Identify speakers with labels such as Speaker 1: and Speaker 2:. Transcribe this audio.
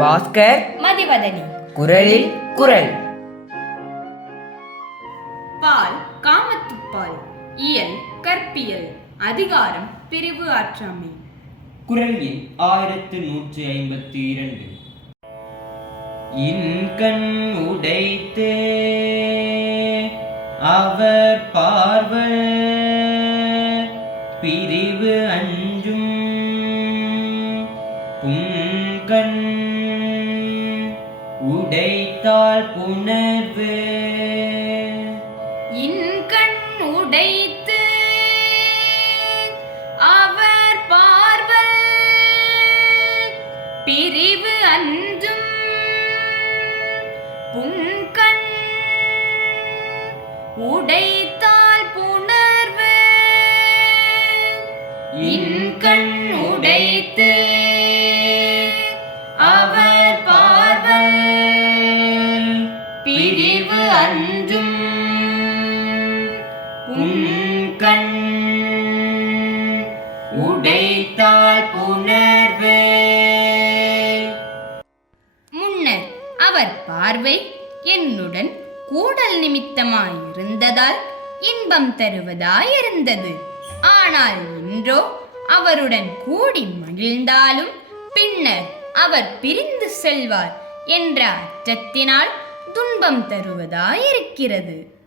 Speaker 1: பாஸ்கர்
Speaker 2: மதிவதனி.
Speaker 1: குரலில் குரல்.
Speaker 3: பால் காமத்துப்பால் இயல் கற்பியல். அதிகாரம் பிரிவு ஆற்றாமை.
Speaker 4: குரல் எண் ஆயிரத்து நூற்றி ஐம்பத்தி இரண்டு. இன்கண் உடைத்து அவர் பார்வை பிரிவு அஞ்சும் புங்கண் உடைத்தால் புணர்வு.
Speaker 3: இன்கண் உடைத்து அவர் பார்வல். பிரிவு அஞ்சும் புங்கண் உடைத்தால் புணர்வு. இன்கண் உடைத்து பிரிவு அஞ்சும்
Speaker 4: உண்கண் உடைத்தால் புணர்வு.
Speaker 2: முன்னர் அவர் பார்வை என்னுடன் கூடல் நிமித்தமாயிருந்ததால் இன்பம் தருவதாயிருந்தது. ஆனால் இன்றோ அவருடன் கூடி மகிழ்ந்தாலும் பின்னர் அவர் பிரிந்து செல்வார் என்ற அச்சத்தினால் துன்பம் தருவதாயிருக்கிறது.